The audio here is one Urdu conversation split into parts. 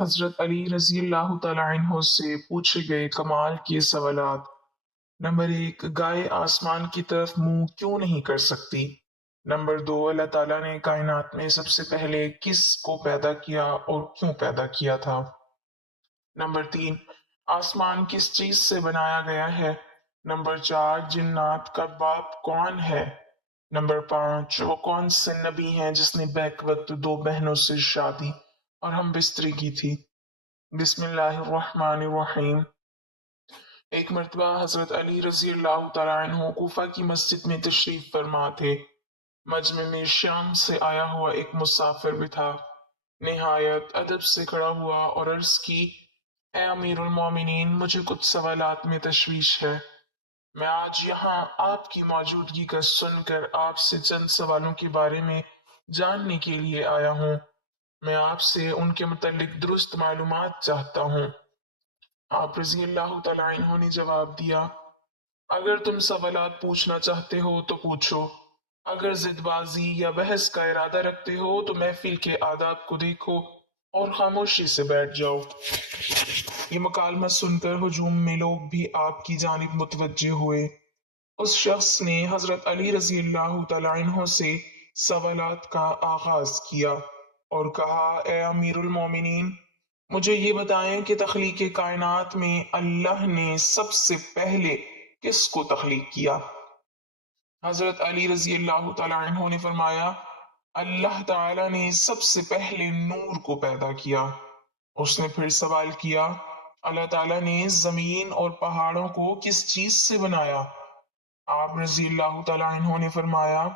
حضرت علی رضی اللہ تعالیٰ عنہ سے پوچھے گئے کمال کے سوالات۔ نمبر 1، گائے آسمان کی طرف منہ کیوں نہیں کر سکتی؟ نمبر 2، اللہ تعالیٰ نے کائنات میں سب سے پہلے کس کو پیدا کیا اور کیوں پیدا کیا تھا؟ نمبر 3، آسمان کس چیز سے بنایا گیا ہے؟ نمبر 4، جنات کا باپ کون ہے؟ نمبر 5، وہ کون سے نبی ہیں جس نے بیک وقت 2 بہنوں سے شادی اور ہم بستری کی تھی؟ بسم اللہ الرحمن الرحیم۔ ایک مرتبہ حضرت علی رضی اللہ تعالیٰ عنہ کوفہ کی مسجد میں تشریف فرما تھے۔ مجمع میں شام سے آیا ہوا ایک مسافر بھی تھا۔ نہایت ادب سے کھڑا ہوا اور عرض کی، اے امیر المومنین، مجھے کچھ سوالات میں تشویش ہے۔ میں آج یہاں آپ کی موجودگی کا سن کر آپ سے چند سوالوں کے بارے میں جاننے کے لیے آیا ہوں۔ میں آپ سے ان کے متعلق درست معلومات چاہتا ہوں۔ آپ رضی اللہ تعالیٰ عنہ نے جواب دیا، اگر تم سوالات پوچھنا چاہتے ہو تو پوچھو، اگر ضد بازی یا بحث کا ارادہ رکھتے ہو تو محفل کے آداب کو دیکھو اور خاموشی سے بیٹھ جاؤ۔ یہ مکالمہ سن کر ہجوم میں لوگ بھی آپ کی جانب متوجہ ہوئے۔ اس شخص نے حضرت علی رضی اللہ تعالیٰ عنہ سے سوالات کا آغاز کیا اور کہا، اے امیر المومنین، مجھے یہ بتائیں کہ تخلیق کائنات میں اللہ نے سب سے پہلے کس کو تخلیق کیا؟ حضرت علی رضی اللہ تعالیٰ عنہ نے فرمایا، اللہ تعالیٰ نے سب سے پہلے نور کو پیدا کیا۔ اس نے پھر سوال کیا، اللہ تعالیٰ نے زمین اور پہاڑوں کو کس چیز سے بنایا؟ آپ رضی اللہ تعالیٰ عنہ نے فرمایا،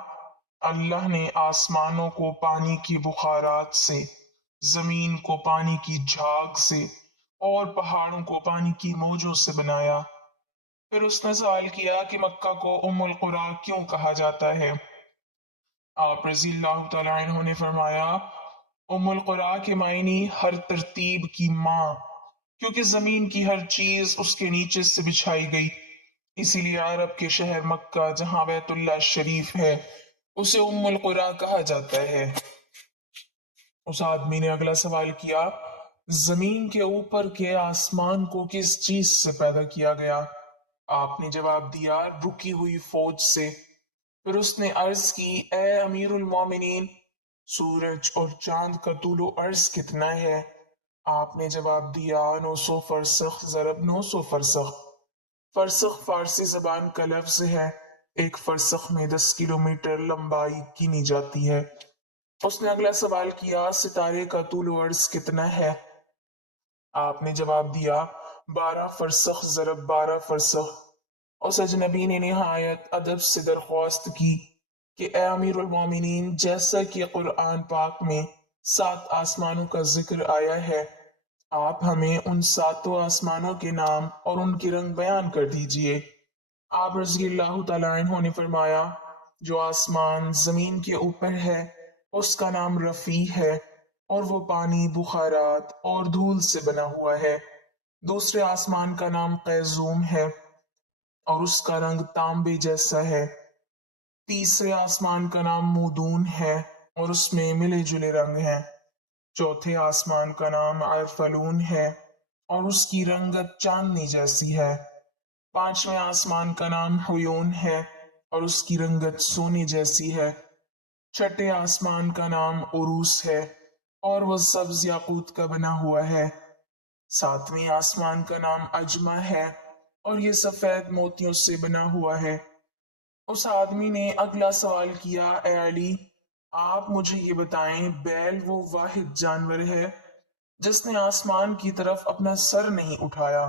اللہ نے آسمانوں کو پانی کی بخارات سے، زمین کو پانی کی جھاگ سے اور پہاڑوں کو پانی کی موجوں سے بنایا۔ پھر اس نے سوال کیا کہ مکہ کو ام القریٰ کیوں کہا جاتا ہے؟ آپ رضی اللہ تعالیٰ عنہ نے فرمایا، ام القریٰ کے معنی ہر ترتیب کی ماں، کیونکہ زمین کی ہر چیز اس کے نیچے سے بچھائی گئی، اسی لیے عرب کے شہر مکہ جہاں بیت اللہ شریف ہے اسے ام القریٰ کہا جاتا ہے۔ اس آدمی نے اگلا سوال کیا، زمین کے اوپر کے آسمان کو کس چیز سے پیدا کیا گیا؟ آپ نے جواب دیا، رکی ہوئی فوج سے۔ پھر اس نے عرض کی، اے امیر المومنین، سورج اور چاند کا طول و عرض کتنا ہے؟ آپ نے جواب دیا، 900 فرسخ ضرب 900 فرسخ۔ فرسخ فارسی زبان کا لفظ ہے، ایک فرسخ میں 10 کلومیٹر لمبائی گنی جاتی ہے۔ اس نے اگلا سوال کیا، ستارے کا طول و عرض کتنا ہے؟ آپ نے جواب دیا، 12 فرسخ ضرب 12 فرسخ۔ اس اجنبی نے نہایت ادب سے درخواست کی کہ اے امیر المومنین، جیسا کہ قرآن پاک میں 7 آسمانوں کا ذکر آیا ہے، آپ ہمیں ان 7 آسمانوں کے نام اور ان کے رنگ بیان کر دیجئے۔ آپ رضی اللہ تعالیٰ عنہ نے فرمایا، جو آسمان زمین کے اوپر ہے اس کا نام رفیع ہے اور وہ پانی، بخارات اور دھول سے بنا ہوا ہے۔ دوسرے آسمان کا نام قیزوم ہے اور اس کا رنگ تانبے جیسا ہے۔ تیسرے آسمان کا نام مودون ہے اور اس میں ملے جلے رنگ ہیں۔ چوتھے آسمان کا نام عرفلون ہے اور اس کی رنگت چاندنی جیسی ہے۔ پانچویں آسمان کا نام حیون ہے اور اس کی رنگت سونے جیسی ہے۔ چھٹے آسمان کا نام عروس ہے اور وہ سبز یاقوت کا بنا ہوا ہے۔ ساتویں آسمان کا نام اجمہ ہے اور یہ سفید موتیوں سے بنا ہوا ہے۔ اس آدمی نے اگلا سوال کیا، اے علی، آپ مجھے یہ بتائیں، بیل وہ واحد جانور ہے جس نے آسمان کی طرف اپنا سر نہیں اٹھایا،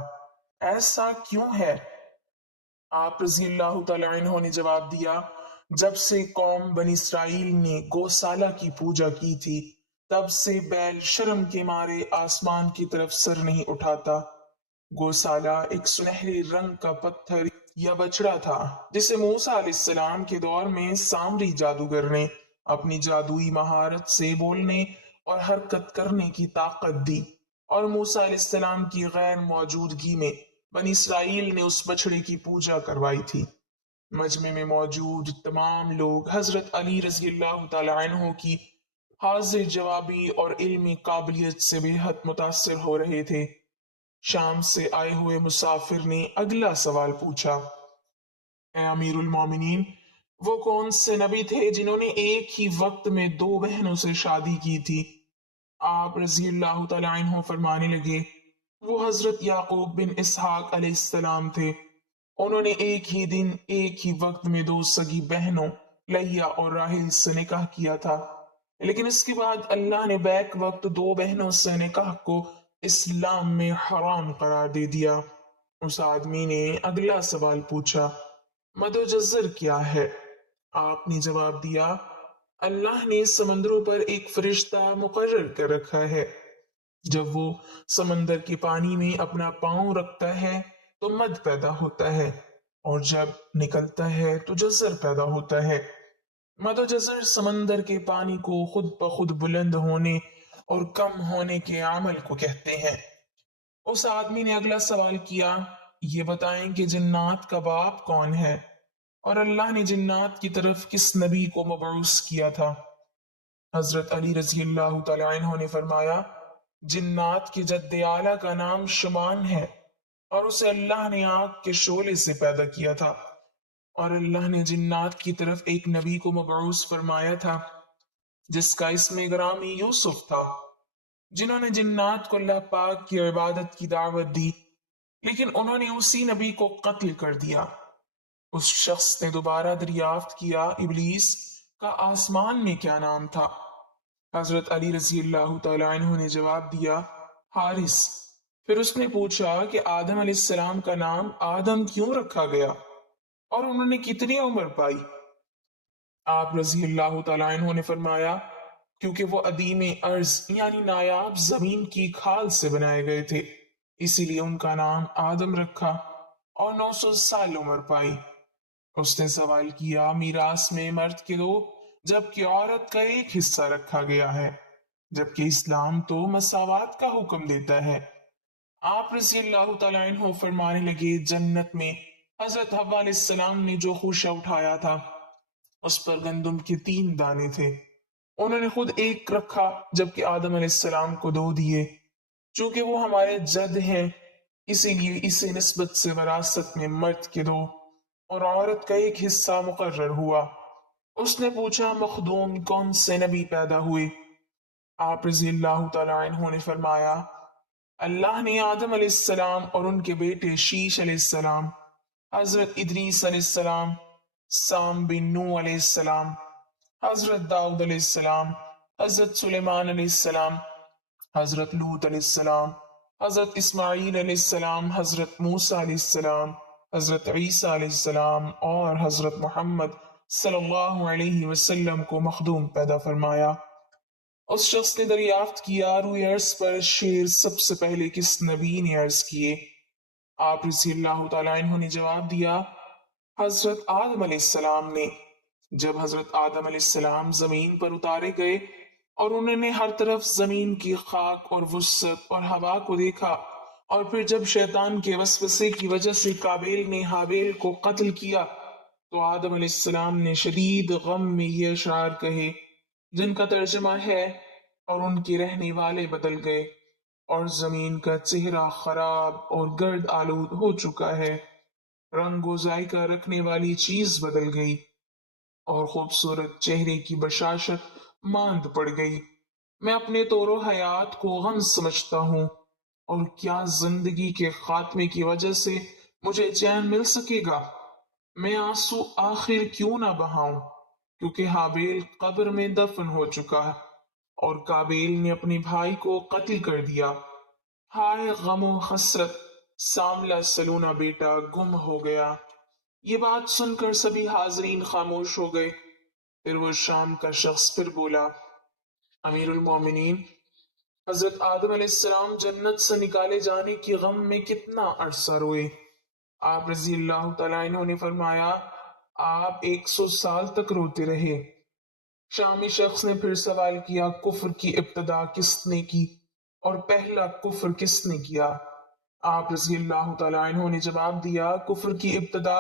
ایسا کیوں ہے؟ آپ رضی اللہ تعالیٰ عنہ نے جواب دیا، جب سے قوم بنی اسرائیل نے گوسالہ کی پوجا کی تھی تب سے بیل شرم کے مارے آسمان کی طرف سر نہیں اٹھاتا۔ گوسالہ ایک سنہری رنگ کا پتھر یا بچڑا تھا جسے موسیٰ علیہ السلام کے دور میں سامری جادوگر نے اپنی جادوئی مہارت سے بولنے اور حرکت کرنے کی طاقت دی، اور موسیٰ علیہ السلام کی غیر موجودگی میں بنی اسرائیل نے اس بچڑے کی پوجا کروائی تھی۔ مجمع میں موجود تمام لوگ حضرت علی رضی اللہ تعالی عنہ کی حاضر جوابی اور علمی قابلیت سے بے حد متاثر ہو رہے تھے۔ شام سے آئے ہوئے مسافر نے اگلا سوال پوچھا، اے امیر المومنین، وہ کون سے نبی تھے جنہوں نے ایک ہی وقت میں دو بہنوں سے شادی کی تھی؟ آپ رضی اللہ تعالیٰ عنہ فرمانے لگے، وہ حضرت یعقوب بن اسحاق علیہ السلام تھے۔ انہوں نے ایک ہی دن ایک ہی وقت میں دو سگی بہنوں لیہ اور راحیل سے نکاح کیا تھا، لیکن اس کے بعد اللہ نے بیک وقت دو بہنوں سے نکاح کو اسلام میں حرام قرار دے دیا۔ اس آدمی نے اگلا سوال پوچھا، مد و جزر کیا ہے؟ آپ نے جواب دیا، اللہ نے سمندروں پر ایک فرشتہ مقرر کر رکھا ہے، جب وہ سمندر کے پانی میں اپنا پاؤں رکھتا ہے تو مد پیدا ہوتا ہے، اور جب نکلتا ہے تو جزر پیدا ہوتا ہے۔ مد و جزر سمندر کے پانی کو خود بخود بلند ہونے اور کم ہونے کے عمل کو کہتے ہیں۔ اس آدمی نے اگلا سوال کیا، یہ بتائیں کہ جنات کا باپ کون ہے، اور اللہ نے جنات کی طرف کس نبی کو مبعوث کیا تھا؟ حضرت علی رضی اللہ تعالیٰ عنہ نے فرمایا، جنات کے جد اعلیٰ کا نام شمان ہے، اور اسے اللہ نے آگ کے شعلے سے پیدا کیا تھا، اور اللہ نے جنات کی طرف ایک نبی کو مبعوث فرمایا تھا جس کا اسم گرامی یوسف تھا۔ جنہوں نے جنات کو اللہ پاک کی عبادت کی دعوت دی، لیکن انہوں نے اسی نبی کو قتل کر دیا۔ اس شخص نے دوبارہ دریافت کیا، ابلیس کا آسمان میں کیا نام تھا؟ حضرت علی رضی اللہ تعالیٰ عنہ نے جواب دیا، حارث۔ پھر اس نے پوچھا کہ آدم علیہ السلام کا نام آدم کیوں رکھا گیا، اور انہوں نے کتنی عمر پائی؟ آپ رضی اللہ تعالیٰ عنہ نے فرمایا، کیونکہ وہ عدیم ارض یعنی نایاب زمین کی کھال سے بنائے گئے تھے، اسی لیے ان کا نام آدم رکھا، اور 900 سال عمر پائی۔ اس نے سوال کیا، میراث میں مرد کے دو جبکہ عورت کا ایک حصہ رکھا گیا ہے، جبکہ اسلام تو مساوات کا حکم دیتا ہے۔ آپ رضی اللہ تعالیٰ عنہ فرمانے لگے، جنت میں حضرت حوا علیہ السلام نے جو خوشہ اٹھایا تھا اس پر گندم کے 3 دانے تھے، انہوں نے خود ایک رکھا جبکہ آدم علیہ السلام کو 2 دیے۔ چونکہ وہ ہمارے جد ہیں اسی لیے اسی نسبت سے وراثت میں مرد کے 2 اور عورت کا ایک حصہ مقرر ہوا۔ اس نے پوچھا، مخدوم کون سے نبی پیدا ہوئے؟ آپ رضی اللہ تعالیٰ عنہ نے فرمایا، اللہ نے آدم علیہ السلام اور ان کے بیٹے شیش علیہ السلام، حضرت ادریس علیہ السلام، سام بن نوح علیہ السلام، حضرت داؤد علیہ السلام، حضرت سلیمان علیہ السلام، حضرت لوط علیہ السلام، حضرت اسماعیل علیہ السلام، حضرت موسیٰ علیہ السلام، حضرت عیسیٰ علیہ السلام اور حضرت محمد صلی اللہ علیہ وسلم کو مخدوم پیدا فرمایا۔ اس شخص نے دریافت کیا، روئے عرض پر شیر سب سے پہلے کس نبی نے عرض کیے؟ آپ رضی اللہ تعالیٰ عنہ نے جواب دیا، حضرت آدم علیہ السلام نے۔ جب حضرت آدم علیہ السلام زمین پر اتارے گئے اور انہوں نے ہر طرف زمین کی خاک اور وسعت اور ہوا کو دیکھا، اور پھر جب شیطان کے وسوسے کی وجہ سے قابیل نے حابیل کو قتل کیا تو آدم علیہ السلام نے شدید غم میں یہ اشعار کہے جن کا ترجمہ ہے، اور ان کے رہنے والے بدل گئے، اور زمین کا چہرہ خراب اور گرد آلود ہو چکا ہے، رنگ و ذائقہ رکھنے والی چیز بدل گئی، اور خوبصورت چہرے کی بشاشت ماند پڑ گئی۔ میں اپنے طور و حیات کو غم سمجھتا ہوں، اور کیا زندگی کے خاتمے کی وجہ سے مجھے چین مل سکے گا؟ میں آنسو آخر کیوں نہ بہاؤں، کیونکہ حابیل قبر میں دفن ہو چکا ہے اور قابیل نے اپنے بھائی کو قتل کر دیا۔ ہائے غم و حسرت، ساملہ سلونا بیٹا گم ہو گیا۔ یہ بات سن کر سبھی حاضرین خاموش ہو گئے۔ پھر وہ شام کا شخص پھر بولا، امیر المومنین، حضرت آدم علیہ السلام جنت سے نکالے جانے کی غم میں کتنا عرصہ روئے؟ آپ رضی اللہ تعالیٰ عنہ نے فرمایا، آپ 100 سال تک روتے رہے۔ شامی شخص نے پھر سوال کیا، کفر کی ابتدا کس نے کی اور پہلا کفر کس نے کیا؟ آپ رضی اللہ تعالیٰ عنہ نے جواب دیا، کفر کی ابتدا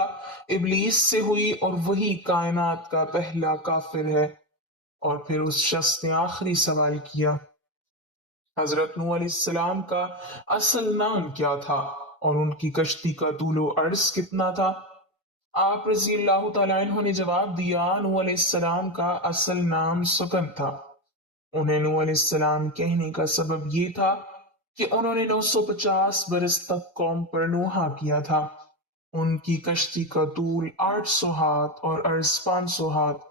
ابلیس سے ہوئی اور وہی کائنات کا پہلا کافر ہے۔ اور پھر اس شخص نے آخری سوال کیا، حضرت نوح علیہ السلام کا اصل نام کیا تھا اور ان کی کشتی کا طول و عرض کتنا تھا؟ آپ رضی اللہ تعالیٰ عنہ نے جواب دیا، نوح علیہ السلام کا اصل نام سکن تھا۔ انہیں نوح علیہ السلام کہنے کا سبب یہ تھا کہ انہوں نے 950 برس تک قوم پر نوحہ کیا تھا۔ ان کی کشتی کا طول 800 ہاتھ اور عرض 500 ہاتھ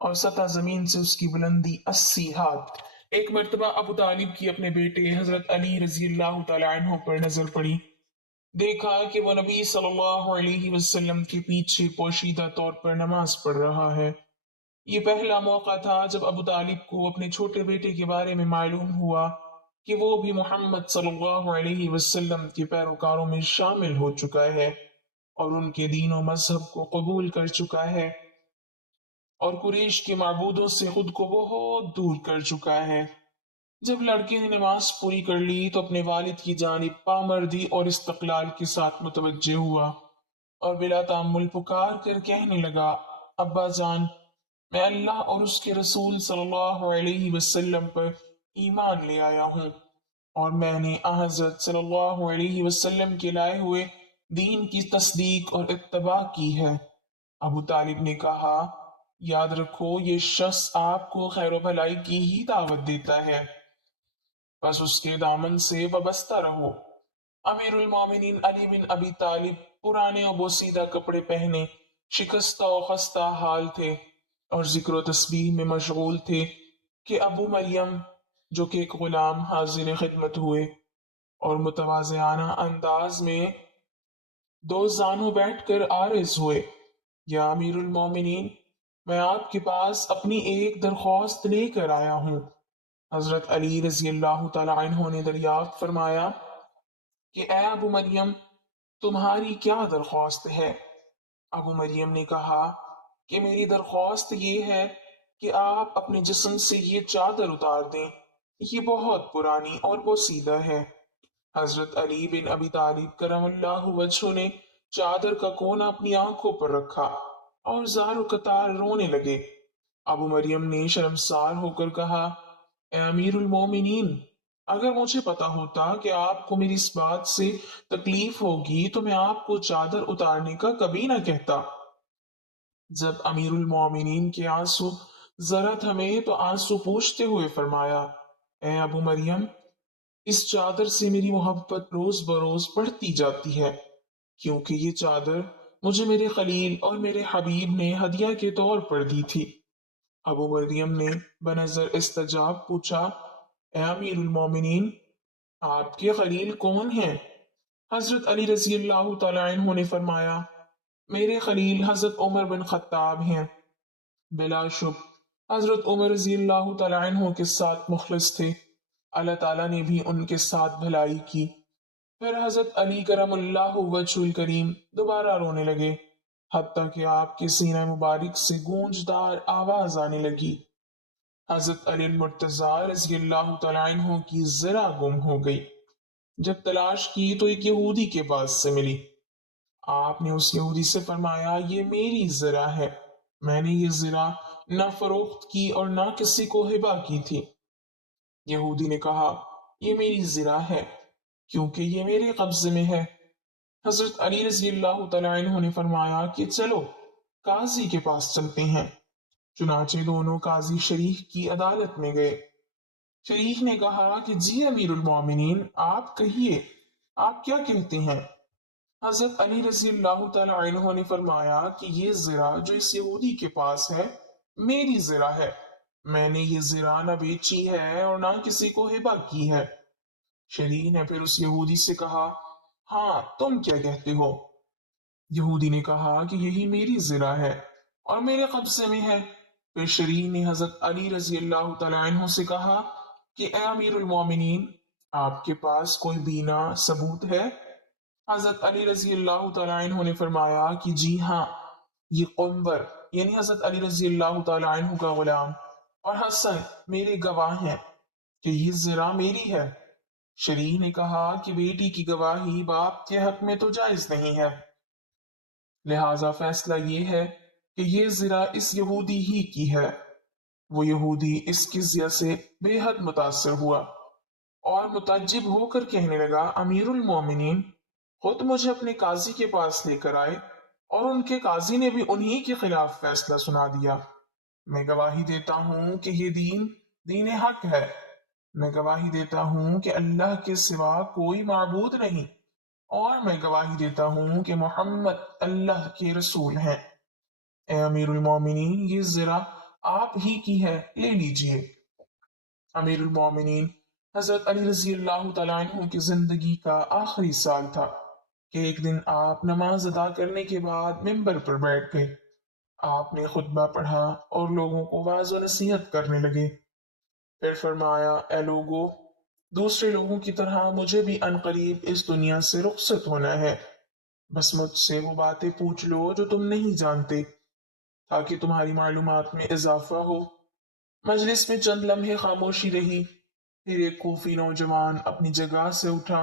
اور سطح زمین سے اس کی بلندی 80 ہاتھ۔ ایک مرتبہ ابو طالب کی اپنے بیٹے حضرت علی رضی اللہ تعالیٰ عنہ پر نظر پڑی۔ دیکھا کہ وہ نبی صلی اللہ علیہ وسلم کے پیچھے پوشیدہ طور پر نماز پڑھ رہا ہے۔ یہ پہلا موقع تھا جب ابو طالب کو اپنے چھوٹے بیٹے کے بارے میں معلوم ہوا کہ وہ بھی محمد صلی اللہ علیہ وسلم کے پیروکاروں میں شامل ہو چکا ہے اور ان کے دین و مذہب کو قبول کر چکا ہے اور قریش کے معبودوں سے خود کو بہت دور کر چکا ہے۔ جب لڑکے نے نماز پوری کر لی تو اپنے والد کی جانب پامردی اور استقلال کے ساتھ متوجہ ہوا اور بلا تامل پکار کر کہنے لگا، ابا جان، میں اللہ اور اس کے رسول صلی اللہ علیہ وسلم پر ایمان لے آیا ہوں اور میں نے حضرت صلی اللہ علیہ وسلم کے لائے ہوئے دین کی تصدیق اور اتباع کی ہے۔ ابو طالب نے کہا، یاد رکھو یہ شخص آپ کو خیر و بھلائی کی ہی دعوت دیتا ہے، بس اس کے دامن سے وابستہ رہو۔ امیر المومنین علی بن ابی طالب پرانے و بوسیدہ کپڑے پہنے شکستہ و خستہ حال تھے اور ذکر و تسبیح میں مشغول تھے کہ ابو مریم جو کہ ایک غلام حاضر خدمت ہوئے اور متواضعانہ انداز میں دو زانوں بیٹھ کر عارض ہوئے، یا امیر المومنین، میں آپ کے پاس اپنی ایک درخواست لے کر آیا ہوں۔ حضرت علی رضی اللہ تعالیٰ عنہ نے دریافت فرمایا کہ اے ابو مریم، تمہاری کیا درخواست ہے؟ ابو مریم نے کہا کہ میری درخواست یہ ہے کہ آپ اپنے جسم سے یہ چادر اتار دیں، یہ بہت پرانی اور بوسیدہ ہے۔ حضرت علی بن ابی طالب کرم اللہ وجہہ نے چادر کا کونا اپنی آنکھوں پر رکھا اور زار و قطار رونے لگے۔ ابو مریم نے شرمسار ہو کر کہا، اے امیر المومنین، اگر مجھے پتا ہوتا کہ آپ کو میری اس بات سے تکلیف ہوگی تو میں آپ کو چادر اتارنے کا کبھی نہ کہتا۔ جب امیر المومنین کے آنسو ذرا تھمے تو آنسو پوچھتے ہوئے فرمایا، اے ابو مریم، اس چادر سے میری محبت روز بروز بڑھتی جاتی ہے، کیونکہ یہ چادر مجھے میرے خلیل اور میرے حبیب نے ہدیہ کے طور پر دی تھی۔ ابو مریم نے بنظر استجاب پوچھا، اے امیر المومنین، آپ کے خلیل کون ہیں؟ حضرت علی رضی اللہ تعالیٰ عنہ نے فرمایا، میرے خلیل حضرت عمر بن خطاب ہیں۔ بلا شک حضرت عمر رضی اللہ تعالیٰ عنہ کے ساتھ مخلص تھے، اللہ تعالیٰ نے بھی ان کے ساتھ بھلائی کی۔ پھر حضرت علی کرم اللہ وجہ الکریم دوبارہ رونے لگے، حتیٰ کہ آپ کے سینہ مبارک سے گونجدار آواز آنے لگی۔ حضرت علی المرتضیٰ رضی اللہ تعالیٰ عنہ کی ذرا گم ہو گئی۔ جب تلاش کی تو ایک یہودی کے پاس سے ملی۔ آپ نے اس یہودی سے فرمایا، یہ میری ذرا ہے، میں نے یہ ذرا نہ فروخت کی اور نہ کسی کو ہبہ کی تھی۔ یہودی نے کہا، یہ میری ذرا ہے کیونکہ یہ میرے قبضے میں ہے۔ حضرت علی رضی اللہ تعالیٰ عنہ نے فرمایا کہ چلو قاضی کے پاس چلتے ہیں۔ چنانچہ دونوں قاضی شریح کی عدالت میں گئے۔ شریح نے کہا کہ جی امیر المومنین، آپ کہیے، آپ کیا کہتے ہیں؟ حضرت علی رضی اللہ تعالیٰ عنہ نے فرمایا کہ یہ زرہ جو اس یہودی کے پاس ہے میری زرہ ہے، میں نے یہ زرہ نہ بیچی ہے اور نہ کسی کو ہبہ کی ہے۔ شریح نے پھر اس یہودی سے کہا، ہاں تم کیا کہتے ہو؟ یہودی نے کہا کہ یہی میری زرہ ہے اور میرے قبضے میں ہے۔ پھر شریح نے حضرت علی رضی اللہ تعالیٰ عنہ سے کہا کہ اے امیر المومنین، آپ کے پاس کوئی بینا ثبوت ہے؟ حضرت علی رضی اللہ تعالیٰ عنہ نے فرمایا کہ جی ہاں، یہ قنبر یعنی حضرت علی رضی اللہ تعالیٰ عنہ کا غلام اور حسن میرے گواہ ہیں کہ یہ زرہ میری ہے۔ شریح نے کہا کہ بیٹی کی گواہی باپ کے حق میں تو جائز نہیں ہے، لہذا فیصلہ یہ ہے کہ یہ زرہ اس یہودی ہی کی ہے۔ وہ یہودی اس قضیہ سے بے حد متاثر ہوا اور متعجب ہو کر کہنے لگا، امیر المومنین خود مجھے اپنے قاضی کے پاس لے کر آئے اور ان کے قاضی نے بھی انہی کے خلاف فیصلہ سنا دیا۔ میں گواہی دیتا ہوں کہ یہ دین دین حق ہے۔ میں گواہی دیتا ہوں کہ اللہ کے سوا کوئی معبود نہیں، اور میں گواہی دیتا ہوں کہ محمد اللہ کے رسول ہیں۔ اے امیر المومنین، یہ ذرا آپ ہی کی ہے، لے لیجئے۔ امیر المومنین حضرت علی رضی اللہ تعالیٰ عنہ کی زندگی کا آخری سال تھا کہ ایک دن آپ نماز ادا کرنے کے بعد ممبر پر بیٹھ گئے۔ آپ نے خطبہ پڑھا اور لوگوں کو واعظ و نصیحت کرنے لگے۔ پھر فرمایا، اے لوگو، دوسرے لوگوں کی طرح مجھے بھی عنقریب اس دنیا سے رخصت ہونا ہے۔ بس مجھ سے وہ باتیں پوچھ لو جو تم نہیں جانتے، تاکہ تمہاری معلومات میں اضافہ ہو۔ مجلس میں چند لمحے خاموشی رہی، پھر ایک کوفی نوجوان اپنی جگہ سے اٹھا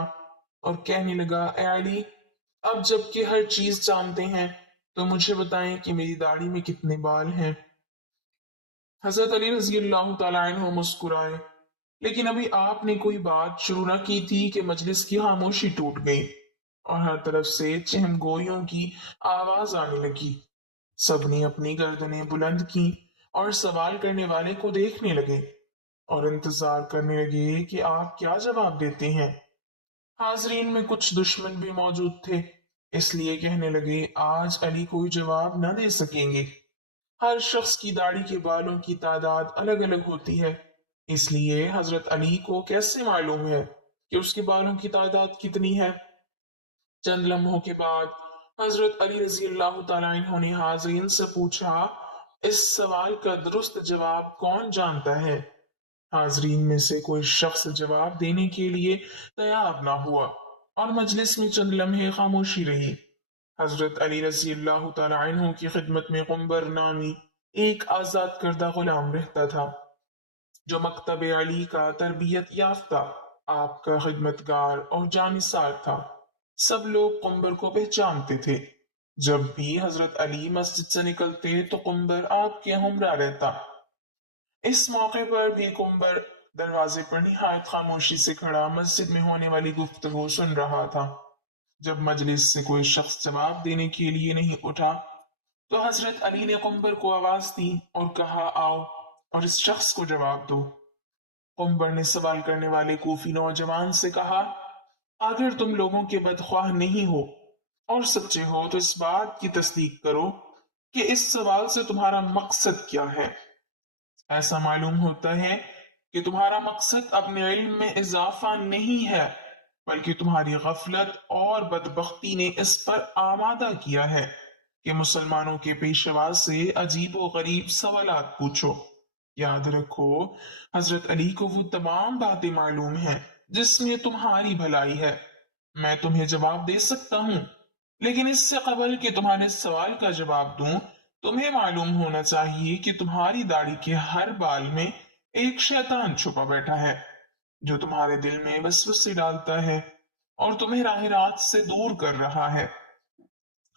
اور کہنے لگا، اے علی، اب جب کہ ہر چیز جانتے ہیں تو مجھے بتائیں کہ میری داڑھی میں کتنے بال ہیں۔ حضرت علی رضی اللہ تعالیٰ عنہ مسکرائے، لیکن ابھی آپ نے کوئی بات شروع نہ کی تھی کہ مجلس کی خاموشی ٹوٹ گئی اور ہر طرف سے چہم گوئیوں کی آواز آنے لگی۔ سب نے اپنی گردنیں بلند کی اور سوال کرنے والے کو دیکھنے لگے اور انتظار کرنے لگے کہ آپ کیا جواب دیتے ہیں۔ حاضرین میں کچھ دشمن بھی موجود تھے، اس لیے کہنے لگے، آج علی کوئی جواب نہ دے سکیں گے۔ ہر شخص کی داڑھی کے بالوں کی تعداد الگ الگ ہوتی ہے، اس لیے حضرت علی کو کیسے معلوم ہے کہ اس کے بالوں کی تعداد کتنی ہے؟ چند لمحوں کے بعد حضرت علی رضی اللہ تعالیٰ عنہ نے حاضرین سے پوچھا، اس سوال کا درست جواب کون جانتا ہے؟ حاضرین میں سے کوئی شخص جواب دینے کے لیے تیار نہ ہوا اور مجلس میں چند لمحے خاموشی رہی۔ حضرت علی رضی اللہ تعالیٰ عنہ کی خدمت میں قنبر نامی ایک آزاد کردہ غلام رہتا تھا، جو مکتب علی کا تربیت یافتہ آپ کا خدمتگار اور جانثار تھا۔ سب لوگ قنبر کو پہچانتے تھے۔ جب بھی حضرت علی مسجد سے نکلتے تو قنبر آپ کے ہمراہ رہتا۔ اس موقع پر بھی قنبر دروازے پر نہایت خاموشی سے کھڑا مسجد میں ہونے والی گفتگو سن رہا تھا۔ جب مجلس سے کوئی شخص جواب دینے کے لیے نہیں اٹھا تو حضرت علی نے قنبر کو آواز دی اور کہا، آؤ اور اس شخص کو جواب دو۔ قنبر نے سوال کرنے والے کوفی نوجوان سے کہا، اگر تم لوگوں کے بدخواہ نہیں ہو اور سچے ہو تو اس بات کی تصدیق کرو کہ اس سوال سے تمہارا مقصد کیا ہے۔ ایسا معلوم ہوتا ہے کہ تمہارا مقصد اپنے علم میں اضافہ نہیں ہے، بلکہ تمہاری غفلت اور بدبختی نے اس پر آمادہ کیا ہے کہ مسلمانوں کے پیشوا سے عجیب و غریب سوالات پوچھو۔ یاد رکھو، حضرت علی کو وہ تمام باتیں معلوم ہیں جس میں تمہاری بھلائی ہے۔ میں تمہیں جواب دے سکتا ہوں، لیکن اس سے قبل کہ تمہارے سوال کا جواب دوں، تمہیں معلوم ہونا چاہیے کہ تمہاری داڑھی کے ہر بال میں ایک شیطان چھپا بیٹھا ہے، جو تمہارے دل میں وسوسے ڈالتا ہے اور تمہیں راہ راست سے دور کر رہا ہے۔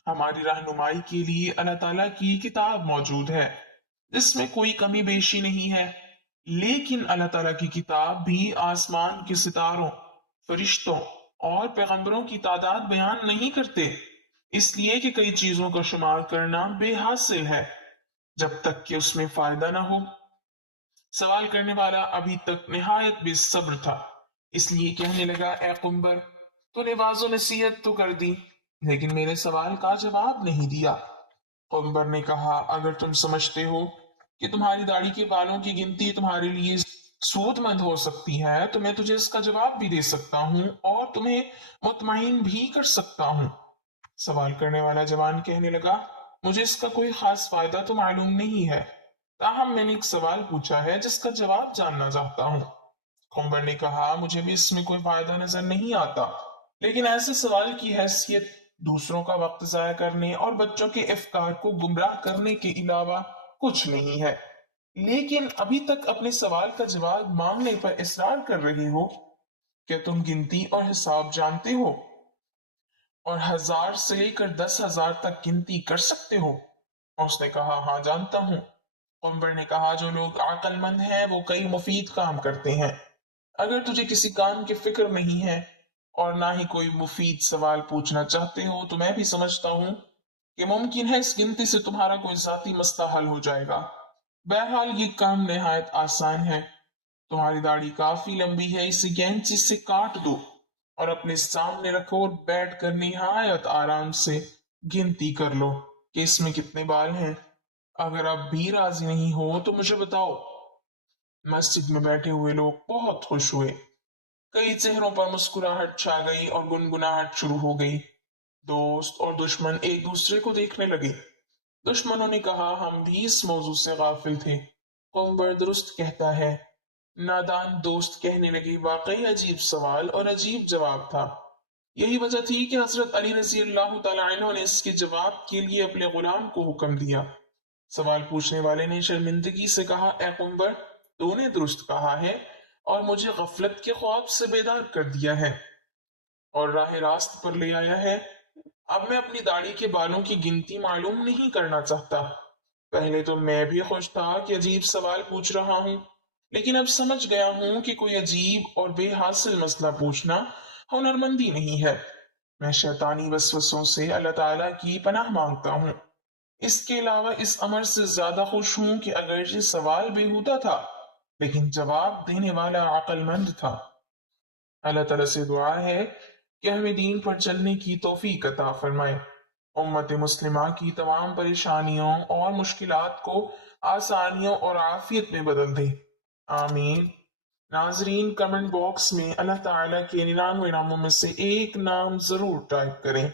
ہماری رہنمائی کے لیے اللہ تعالیٰ کی کتاب موجود ہے جس میں کوئی کمی بیشی نہیں ہے، لیکن اللہ تعالیٰ کی کتاب بھی آسمان کے ستاروں، فرشتوں اور پیغمبروں کی تعداد بیان نہیں کرتے، اس لیے کہ کئی چیزوں کا شمار کرنا بے حاصل ہے جب تک کہ اس میں فائدہ نہ ہو۔ سوال کرنے والا ابھی تک نہایت بے صبر تھا، اس لیے کہنے لگا، اے قنبر، تو نے واعظ و نصیحت تو کر دی لیکن میرے سوال کا جواب نہیں دیا۔ قنبر نے کہا، اگر تم سمجھتے ہو کہ تمہاری داڑھی کے بالوں کی گنتی تمہارے لیے سود مند ہو سکتی ہے تو میں تجھے اس کا جواب بھی دے سکتا ہوں اور تمہیں مطمئن بھی کر سکتا ہوں۔ سوال کرنے والا جوان کہنے لگا، مجھے اس کا کوئی خاص فائدہ تو معلوم نہیں ہے، تاہم میں نے ایک سوال پوچھا ہے جس کا جواب جاننا چاہتا ہوں۔ قنبر نے کہا، مجھے بھی اس میں کوئی فائدہ نظر نہیں آتا، لیکن ایسے سوال کی حیثیت دوسروں کا وقت ضائع کرنے اور بچوں کے افکار کو گمراہ کرنے کے علاوہ کچھ نہیں ہے۔ لیکن ابھی تک اپنے سوال کا جواب مانگنے پر اصرار کر رہے ہو۔ کیا تم گنتی اور حساب جانتے ہو اور 1000 سے لے کر 10,000 تک گنتی کر سکتے ہو؟ اس نے کہا، ہاں جانتا ہوں۔ قنبر نے کہا جو لوگ عقل مند ہیں وہ کئی مفید کام کرتے ہیں۔ اگر تجھے کسی کام کی فکر نہیں ہے اور نہ ہی کوئی مفید سوال پوچھنا چاہتے ہو تو میں بھی سمجھتا ہوں کہ ممکن ہے اس گنتی سے تمہارا کوئی ذاتی مسئلہ حل ہو جائے گا۔ بہرحال یہ کام نہایت آسان ہے۔ تمہاری داڑھی کافی لمبی ہے، اسے کینچی سے کاٹ دو اور اپنے سامنے رکھو اور بیٹھ کر نہایت آرام سے گنتی کر لو کہ اس میں کتنے بال ہیں۔ اگر اب بھی راضی نہیں ہو تو مجھے بتاؤ۔ مسجد میں بیٹھے ہوئے لوگ بہت خوش ہوئے، کئی چہروں پر مسکراہٹ چھا گئی اور گنگناہٹ شروع ہو گئی۔ دوست اور دشمن ایک دوسرے کو دیکھنے لگے۔ دشمنوں نے کہا ہم بھی اس موضوع سے غافل تھے۔ قنبر درست کہتا ہے۔ نادان دوست کہنے لگے واقعی عجیب سوال اور عجیب جواب تھا۔ یہی وجہ تھی کہ حضرت علی رضی اللہ تعالیٰ عنہ نے اس کے جواب کے لیے اپنے غلام کو حکم دیا۔ سوال پوچھنے والے نے شرمندگی سے کہا اے قنبر، تو نے درست کہا ہے اور مجھے غفلت کے خواب سے بیدار کر دیا ہے اور راہ راست پر لے آیا ہے۔ اب میں اپنی داڑھی کے بالوں کی گنتی معلوم نہیں کرنا چاہتا۔ پہلے تو میں بھی خوش تھا کہ عجیب سوال پوچھ رہا ہوں، لیکن اب سمجھ گیا ہوں کہ کوئی عجیب اور بے حاصل مسئلہ پوچھنا ہنرمندی نہیں ہے۔ میں شیطانی وسوسوں سے اللہ تعالیٰ کی پناہ مانگتا ہوں۔ اس کے علاوہ اس امر سے زیادہ خوش ہوں کہ اگرچہ سوال بیہودہ تھا لیکن جواب دینے والا عقل مند تھا۔ اللہ تعالیٰ سے دعا ہے کہ ہمیں دین پر چلنے کی توفیق عطا فرمائے، امت مسلمہ کی تمام پریشانیوں اور مشکلات کو آسانیوں اور عافیت میں بدل دے، آمین۔ ناظرین کمنٹ باکس میں اللہ تعالیٰ کے 99 ناموں میں سے ایک نام ضرور ٹائپ کریں۔